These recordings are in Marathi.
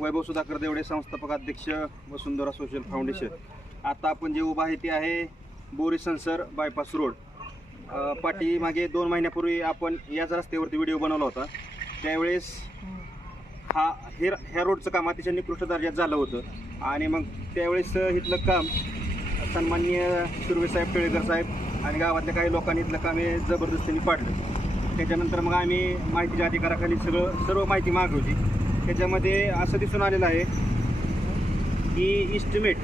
वैभव सुधाकर देवडे संस्थापक अध्यक्ष वसुंधरा सोशल फाउंडेशन. आता आपण जे उभा आहे ते आहे बोरी संसर बायपास रोड. अ, पाठीमागे दोन महिन्यापूर्वी आपण याच रस्त्यावरती व्हिडिओ बनवला होता. त्यावेळेस हा हे ह्या रोडचं काम अतिशय निकृष्ट दर्जात झालं होतं. आणि मग त्यावेळेस इथलं काम सन्मान्य सुरवेसाहेब टिळेकर साहेब आणि गावातल्या काही लोकांनी इथलं काम हे जबरदस्तीने पाडलं. त्याच्यानंतर मग आम्ही माहितीच्या अधिकाराखाली सगळं सर्व माहिती मागवली. त्याच्यामध्ये असं दिसून आलेलं आहे की इस्टिमेट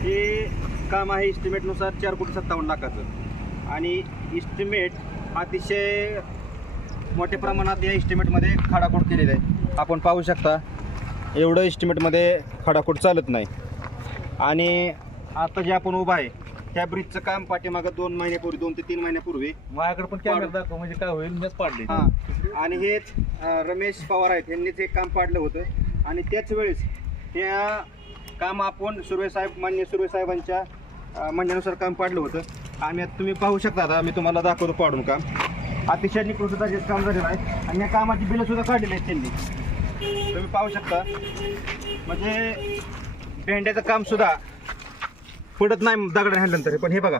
हे काम आहे इस्टिमेटनुसार चार कोटी सत्तावन्न लाखाचं. आणि इस्टिमेट अतिशय मोठ्या प्रमाणात या इस्टिमेटमध्ये खाडाखोड केलेलं आहे. आपण पाहू शकता एवढं इस्टिमेटमध्ये खडाखोड चालत नाही. आणि आता जे आपण उभं आहे त्या ब्रिजचं काम पाठीमागं दोन महिन्यापूर्वी दोन ते तीन महिन्यापूर्वी माझ्याकडे पण कॅमेरा दाखव म्हणजे काय होईल मीच पाडले. हां. आणि हेच अं, रमेश पवार आहेत यांनीच एक काम पाडलं होतं. आणि त्याच वेळेस त्या काम आपण सुर्वे साहेब मान्य सुर्वे साहेबांच्या अं, म्हणण्यानुसार काम पाडलं होतं. आणि आता तुम्ही पाहू शकता आता मी तुम्हाला दाखवतो पाडून काम. अतिशय निकृष्ट दर्जाचं काम झालेलं आहे आणि या कामाची बिलं सुद्धा काढलेली आहेत त्यांनी. तुम्ही पाहू शकता. म्हणजे भेंड्याचं काम सुद्धा पडत नाही दगड राहिल्यानंतर पण हे बघा.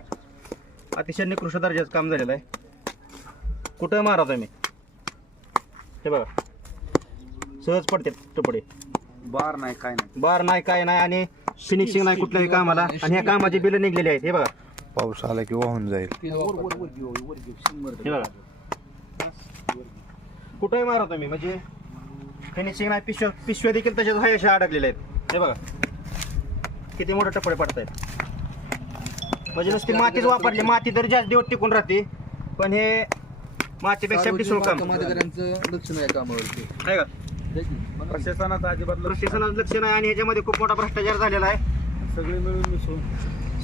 अतिशय निकृष्ट दर्जाचं काम झालेलं आहे. कुठं मारा तुम्ही हे बघा. सहज पडते तुपडे. बार नाही काय नाही. बार नाही काय नाही आणि फिनिशिंग नाही कुठल्याही कामाला. आणि ह्या कामाची बिलं निघलेली आहेत. हे बघा. पाऊस आला की वाहून जाईल. हे बघा कुठंही मारा तुम्ही म्हणजे फिनिशिंग नाही पिशव्या पिशव्या देखील त्याच्यात हाय अशा अडकलेल्या आहेत. हे बघा. किती मोठे टपडे पडत आहेत म्हणजे नुसती मातीच वापरली. माती तर जास्त दिवस टिकून राहते. पण हे मातीपेक्षा पिसूळ काम. अधिकाऱ्यांचं लक्ष नाही कामावरती. आहे का? प्रशासनाचं अजिबात लक्ष प्रशासनाचं लक्ष नाही आणि ह्याच्यामध्ये खूप मोठा भ्रष्टाचार झालेला आहे. सगळे मिळून मिसळून.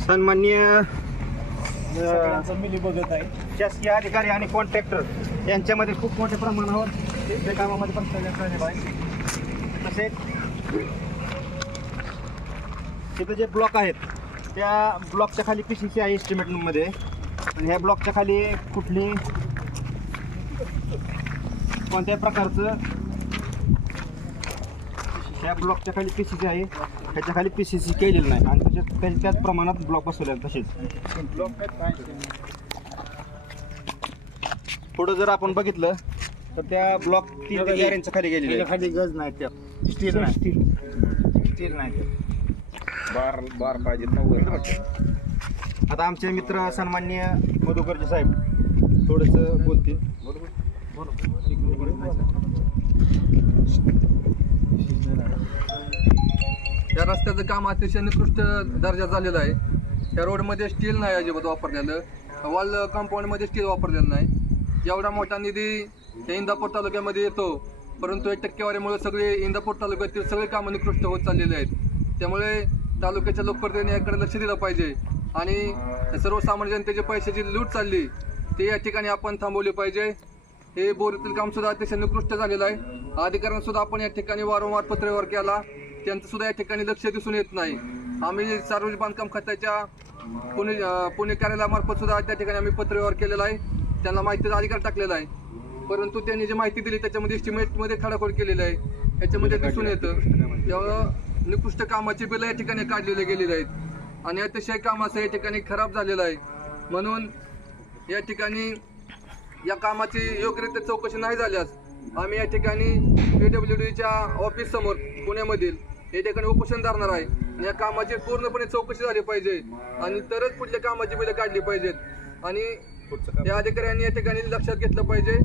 सन्माननीय सगळ्यांचं मिली बघत आहे. शासकीय अधिकारी आणि कॉन्ट्रॅक्टर यांच्यामध्ये खूप मोठ्या प्रमाणावर त्या कामामध्ये भ्रष्टाचार झालेला आहे. तसेच तिथं जे ब्लॉक आहेत त्या ब्लॉकच्या खाली पी सी सी आहे एस्टिमेटमध्ये आणि ह्या ब्लॉकच्या खाली कुठली कोणत्याही प्रकारचं ह्या ब्लॉकच्या खाली पी सी सी आहे. ह्याच्या खाली पी सी सी केलेलं नाही. आणि तसेच त्या- त्याच प्रमाणात ब्लॉक बसवले आहेत तसेच. पुढं जर आपण बघितलं तर त्या ब्लॉक तीन ते गॅरेंच्या खाली गेलेले खाली गज नाही त्या. स्टील नाही. स्टील नाही. त्या. बार बार पाहिजे नव्वद आता आमचे मित्र सन्मान्य मधुकरजी साहेब थोडस बोलतील. या रस्त्याचं काम अतिशय निकृष्ट दर्जा झालेलं आहे. त्या रोडमध्ये स्टील नाही अजिबात वापरलेलं. वॉल कंपाऊंडमध्ये स्टील वापरलेलं नाही. एवढा मोठा निधी या इंदापूर तालुक्यामध्ये येतो. परंतु एक टक्केवारीमुळे सगळे इंदापूर तालुक्यातील सगळे कामं निकृष्ट होत चाललेले आहेत. त्यामुळे तालुक्याच्या लोकप्रतिनिधी याकडे लक्ष दिलं पाहिजे. आणि सर्वसामान्य जनतेचे पैशाची लूट चालली ते या ठिकाणी आपण थांबवली पाहिजे. हे बोरीतील काम सुद्धा अतिशय निकृष्ट झालेलं आहे. अधिकाऱ्यांना सुद्धा आपण या ठिकाणी वारंवार पत्रव्यवहार केला. त्यांचं सुद्धा या ठिकाणी लक्ष दिसून येत नाही. आम्ही सार्वजनिक बांधकाम खात्याच्या पुणे पुणे कार्यालयामार्फत सुद्धा त्या ठिकाणी आम्ही पत्रव्यवहार केलेला आहे. त्यांना माहितीचा अधिकार टाकलेला आहे. परंतु त्यांनी जी माहिती दिली त्याच्यामध्ये एस्टिमेटमध्ये खडाखोड केलेलं आहे. याच्यामध्ये दिसून येतं. तेव्हा निकृष्ट कामाची बिलं या ठिकाणी काढलेले गेलेले आहेत. आणि अतिशय काम असं या ठिकाणी खराब झालेलं आहे. म्हणून या ठिकाणी या कामाची योग्यरित्या चौकशी नाही झाल्यास आम्ही या ठिकाणी पी डब्ल्यू डीच्या ऑफिससमोर पुण्यामधील या ठिकाणी उपोषण धरणार आहे. या कामाची पूर्णपणे चौकशी झाली पाहिजे. आणि तरच पुढल्या कामाची बिलं काढली पाहिजेत. आणि या अधिकाऱ्यांनी या ठिकाणी लक्षात घेतलं पाहिजे.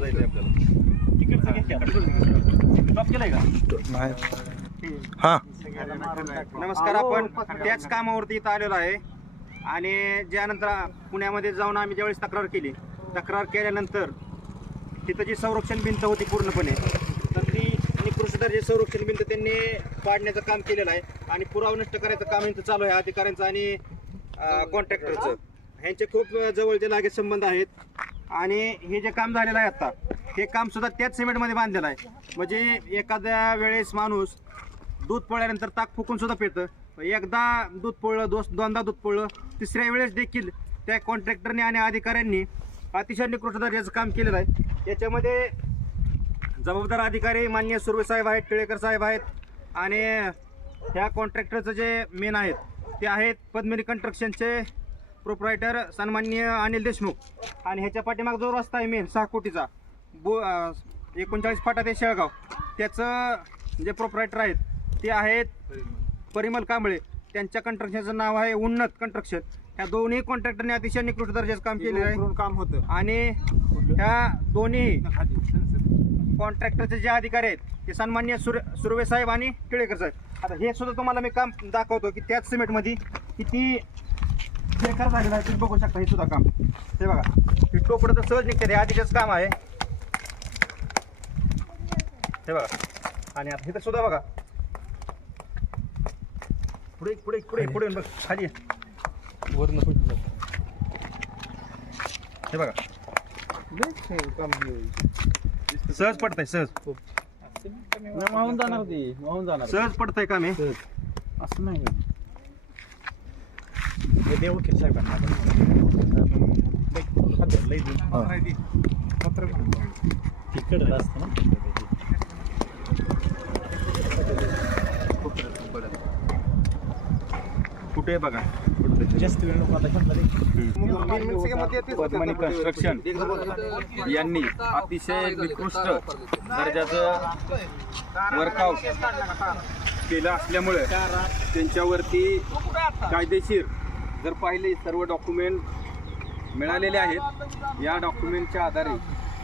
जायचं आपल्याला. नाही हा. नमस्कार आपण त्याच कामावरती इथं आलेलो आहे. आणि ज्यानंतर पुण्यामध्ये जाऊन आम्ही ज्यावेळेस तक्रार केली तक्रार केल्यानंतर तिथं जी संरक्षण भिंत होती पूर्णपणे तर ती निकृष्ट दर्जाची संरक्षण भिंत त्यांनी पाडण्याचं काम केलेलं आहे. आणि पुरावा नष्ट करायचं काम इथं चालू आहे अधिकाऱ्यांचं आणि कॉन्ट्रॅक्टरचं ह्यांचे खूप जवळचे लागे संबंध आहेत. आणि हे जे काम झालेलं आहे आता हे काम सुद्धा त्याच सिमेंटमध्ये बांधलेलं आहे. म्हणजे एखाद्या वेळेस माणूस दूध पोळल्यानंतर ताक फुकून सुद्धा पितं. एकदा दूध पळलं दोस दोनदा दूध पोळलं तिसऱ्या वेळेस देखील त्या कॉन्ट्रॅक्टरने आणि अधिकाऱ्यांनी अतिशय निकृष्ट दर्जाचं काम केलेलं आहे. याच्यामध्ये जबाबदार अधिकारी मान्य सुर्वे साहेब आहेत टिळेकर साहेब आहेत आणि ह्या कॉन्ट्रॅक्टरचं जे मेन आहेत ते आहेत पद्मिनी कन्स्ट्रक्शनचे प्रोप्रायटर सन्मान्य अनिल देशमुख. आणि ह्याच्या पाठीमाग जो रस्ता आहे मेन सहा कोटीचा बो एकोणचाळीस फाटा ते शेळगाव. त्याचं जे प्रोप्रायटर आहेत ते आहेत परिमल कांबळे. त्यांच्या कन्स्ट्रक्शनचं नाव आहे उन्नत कन्स्ट्रक्शन ह्या दोन्ही कॉन्ट्रॅक्टरने अतिशय निकृष्ट दर्जाचं काम केलेलं आहे. काम होतं. आणि ह्या दोन्ही कॉन्ट्रॅक्टरचे जे अधिकारी आहेत ते सन्मान्य सुर सुर्वे साहेब आणि टिळेकर साहेब. आता हे सुद्धा तुम्हाला मी काम दाखवतो की त्याच सिमेंटमध्ये किती बेकार झालेलं आहे तुम्ही बघू शकता हे सुद्धा काम. हे बघा हे टोपडं तर सहज निघते हे आधीचंच काम आहे. हे बघा. आणि आता इथं सुद्धा बघा. पुढे पुढे पुढे पुढे येऊन बघ. खाली ये. हे बघा. सहज पडतंय सहज. वाहून जाणार ती. वाहून जाणार. सहज पडतंय काम हे असं नाही. हे देव वकील साहेबांना तिकडे असतं ना? कुठे आहे बघा? जास्त वेळ नको आता पद्मनी कन्स्ट्रक्शन यांनी अतिशय निकृष्ट दर्जाचं वर्कआउट केलं असल्यामुळे त्यांच्यावरती कायदेशीर जर पाहिले सर्व डॉक्युमेंट मिळालेले आहेत. या डॉक्युमेंटच्या आधारे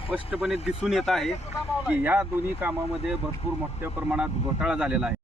स्पष्टपणे दिसून येत आहे की ह्या दोन्ही कामामध्ये भरपूर मोठ्या प्रमाणात घोटाळा झालेला आहे.